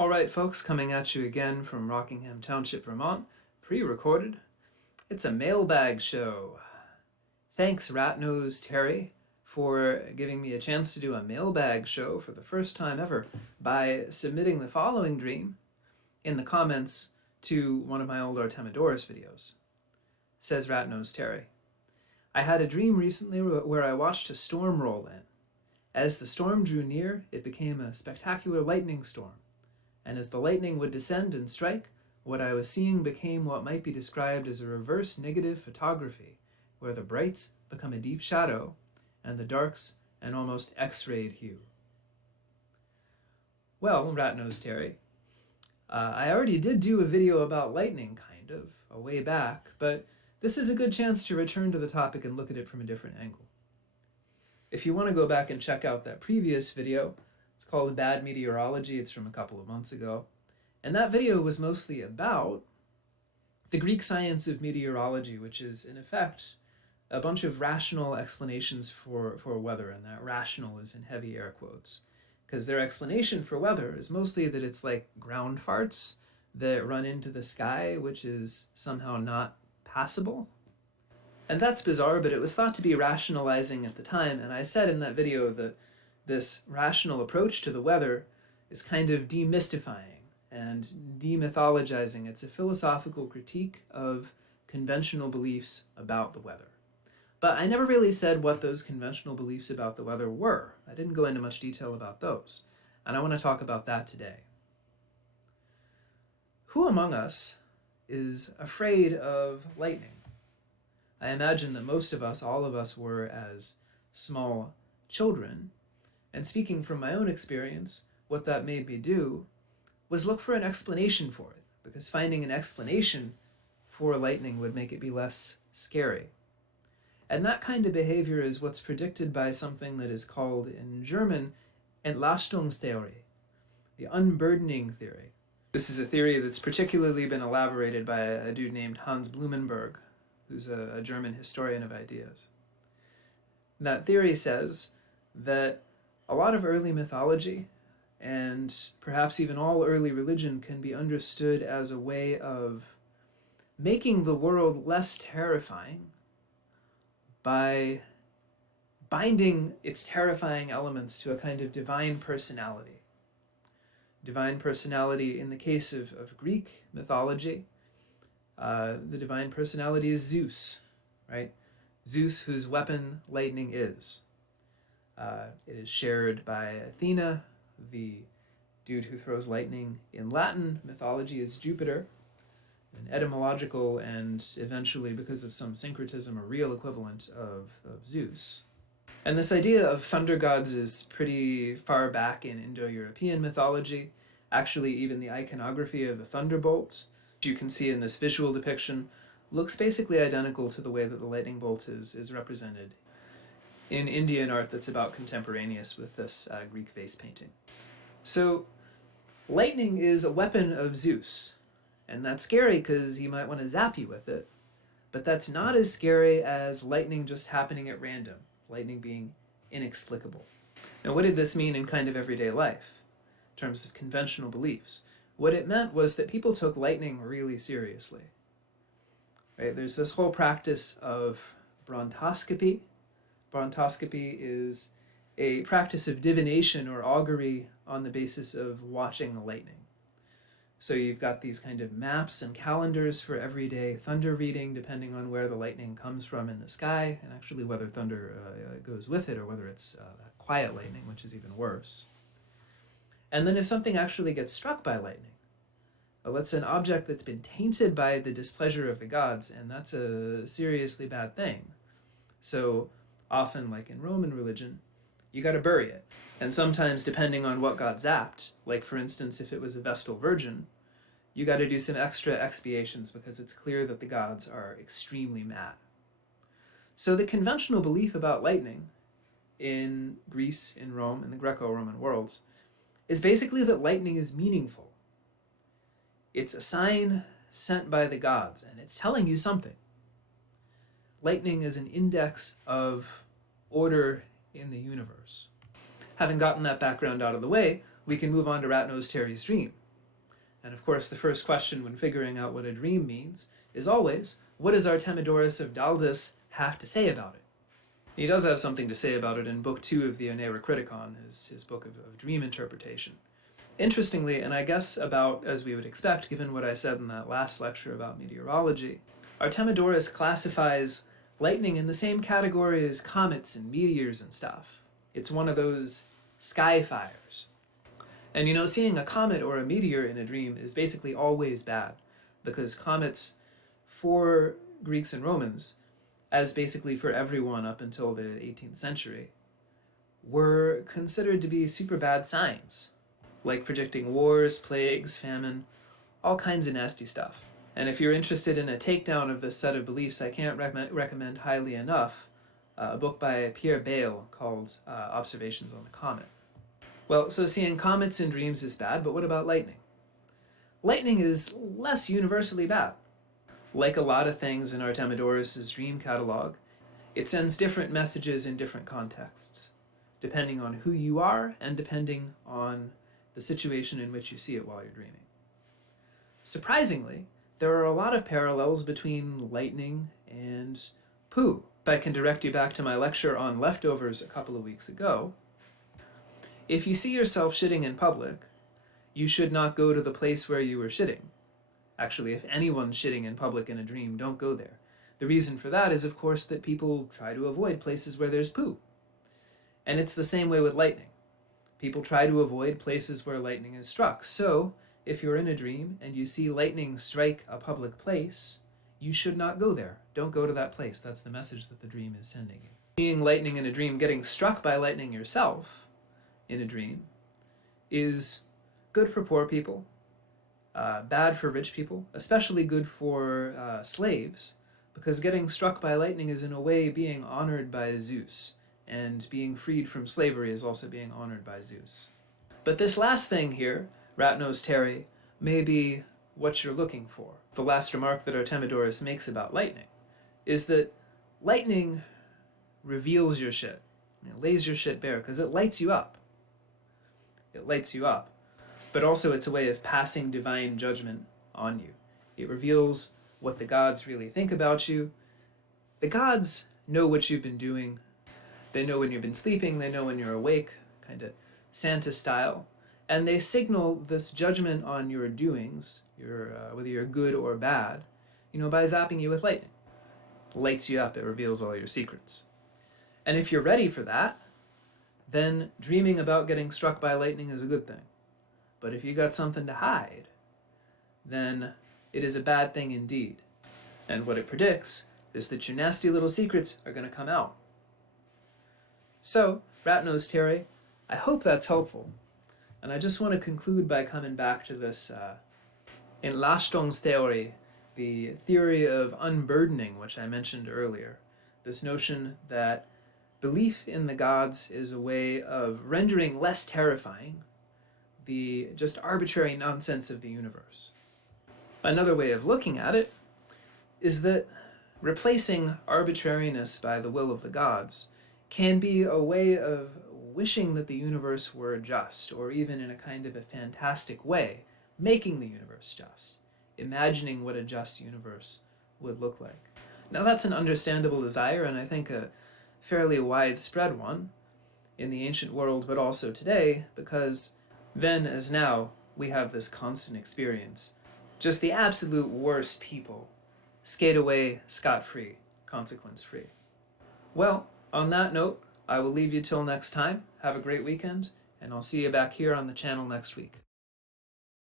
All right, folks, coming at you again from Rockingham Township, Vermont, pre-recorded. It's a mailbag show. Thanks, Rat-Nosed Terry, for giving me a chance to do a mailbag show for the first time ever by submitting the following dream in the comments to one of my old Artemidorus videos. Says Rat-Nosed Terry, I had a dream recently where I watched a storm roll in. As the storm drew near, it became a spectacular lightning storm. And as the lightning would descend and strike, what I was seeing became what might be described as a reverse negative photography, where the brights become a deep shadow and the darks an almost X-rayed hue. Well, Rat-Nosed Terry, I already did do a video about lightning, kind of, a way back, but this is a good chance to return to the topic and look at it from a different angle. If you want to go back and check out that previous video, it's called Bad Meteorology. It's from a couple of months ago. And that video was mostly about the Greek science of meteorology, which is, in effect, a bunch of rational explanations for weather, and that rational is in heavy air quotes. Because their explanation for weather is mostly that it's like ground farts that run into the sky, which is somehow not passable. And that's bizarre, but it was thought to be rationalizing at the time, and I said in that video that this rational approach to the weather is kind of demystifying and demythologizing. It's a philosophical critique of conventional beliefs about the weather. But I never really said what those conventional beliefs about the weather were. I didn't go into much detail about those, and I want to talk about that today. Who among us is afraid of lightning? I imagine that most of us, all of us, were as small children. And speaking from my own experience, what that made me do was look for an explanation for it, because finding an explanation for lightning would make it be less scary. And that kind of behavior is what's predicted by something that is called in German Entlastungstheorie, the unburdening theory. This is a theory that's particularly been elaborated by a dude named Hans Blumenberg, who's a German historian of ideas. That theory says that a lot of early mythology, and perhaps even all early religion, can be understood as a way of making the world less terrifying by binding its terrifying elements to a kind of divine personality. Divine personality, in the case of Greek mythology, the divine personality is Zeus, right? Zeus, whose weapon lightning is. It is shared by Athena, the dude who throws lightning. In Latin mythology is Jupiter, an etymological and eventually, because of some syncretism, a real equivalent of Zeus. And this idea of thunder gods is pretty far back in Indo-European mythology. Actually, even the iconography of the thunderbolt, which you can see in this visual depiction, looks basically identical to the way that the lightning bolt is represented in Indian art that's about contemporaneous with this Greek vase painting. So lightning is a weapon of Zeus, and that's scary because he might want to zap you with it, but that's not as scary as lightning just happening at random, lightning being inexplicable. Now, what did this mean in kind of everyday life, in terms of conventional beliefs? What it meant was that people took lightning really seriously. Right? There's this whole practice of brontoscopy. Brontoscopy is a practice of divination or augury on the basis of watching the lightning. So you've got these kind of maps and calendars for everyday thunder reading, depending on where the lightning comes from in the sky, and actually whether thunder goes with it or whether it's quiet lightning, which is even worse. And then if something actually gets struck by lightning, let's say an object that's been tainted by the displeasure of the gods, and that's a seriously bad thing. So often, like in Roman religion, you got to bury it. And sometimes, depending on what got zapped, like for instance, if it was a Vestal Virgin, you got to do some extra expiations because it's clear that the gods are extremely mad. So the conventional belief about lightning in Greece, in Rome, in the Greco-Roman worlds, is basically that lightning is meaningful. It's a sign sent by the gods, and it's telling you something. Lightning is an index of order in the universe. Having gotten that background out of the way, we can move on to Rat-Nosed Terry's dream. And of course, the first question when figuring out what a dream means is always, what does Artemidorus of Daldis have to say about it? He does have something to say about it in Book 2 of the Oneirocriticon, his book of dream interpretation. Interestingly, and I guess about as we would expect, given what I said in that last lecture about meteorology, Artemidorus classifies lightning in the same category as comets and meteors and stuff. It's one of those sky fires. And you know, seeing a comet or a meteor in a dream is basically always bad, because comets, for Greeks and Romans, as basically for everyone up until the 18th century, were considered to be super bad signs, like predicting wars, plagues, famine, all kinds of nasty stuff. And if you're interested in a takedown of this set of beliefs, I can't recommend highly enough a book by Pierre Bayle called Observations on the Comet. Well, so seeing comets in dreams is bad, but what about lightning? Lightning is less universally bad. Like a lot of things in Artemidorus' dream catalog, it sends different messages in different contexts, depending on who you are and depending on the situation in which you see it while you're dreaming. Surprisingly, there are a lot of parallels between lightning and poo. If I can direct you back to my lecture on leftovers a couple of weeks ago, if you see yourself shitting in public, you should not go to the place where you were shitting. Actually, if anyone's shitting in public in a dream, don't go there. The reason for that is, of course, that people try to avoid places where there's poo. And it's the same way with lightning. People try to avoid places where lightning is struck. So, if you're in a dream and you see lightning strike a public place, you should not go there. Don't go to that place. That's the message that the dream is sending you. Seeing lightning in a dream, getting struck by lightning yourself in a dream, is good for poor people, bad for rich people, especially good for slaves, because getting struck by lightning is in a way being honored by Zeus, and being freed from slavery is also being honored by Zeus. But this last thing here, Rat-nosed Terry, may be what you're looking for. The last remark that Artemidorus makes about lightning is that lightning reveals your shit. It lays your shit bare because it lights you up. It lights you up. But also it's a way of passing divine judgment on you. It reveals what the gods really think about you. The gods know what you've been doing. They know when you've been sleeping. They know when you're awake, kind of Santa style. And they signal this judgment on your doings, whether you're good or bad, by zapping you with lightning. It lights you up. It reveals all your secrets. And if you're ready for that, then dreaming about getting struck by lightning is a good thing. But if you got something to hide, then it is a bad thing indeed. And what it predicts is that your nasty little secrets are going to come out. So, Rat-nosed Terry, I hope that's helpful. And I just want to conclude by coming back to this Entlastungstheorie, the theory of unburdening, which I mentioned earlier. This notion that belief in the gods is a way of rendering less terrifying the just arbitrary nonsense of the universe. Another way of looking at it is that replacing arbitrariness by the will of the gods can be a way of wishing that the universe were just, or even in a kind of a fantastic way, making the universe just, imagining what a just universe would look like. Now that's an understandable desire, and I think a fairly widespread one in the ancient world, but also today, because then as now, we have this constant experience. Just the absolute worst people skate away scot-free, consequence-free. Well, on that note, I will leave you till next time. Have a great weekend, and I'll see you back here on the channel next week.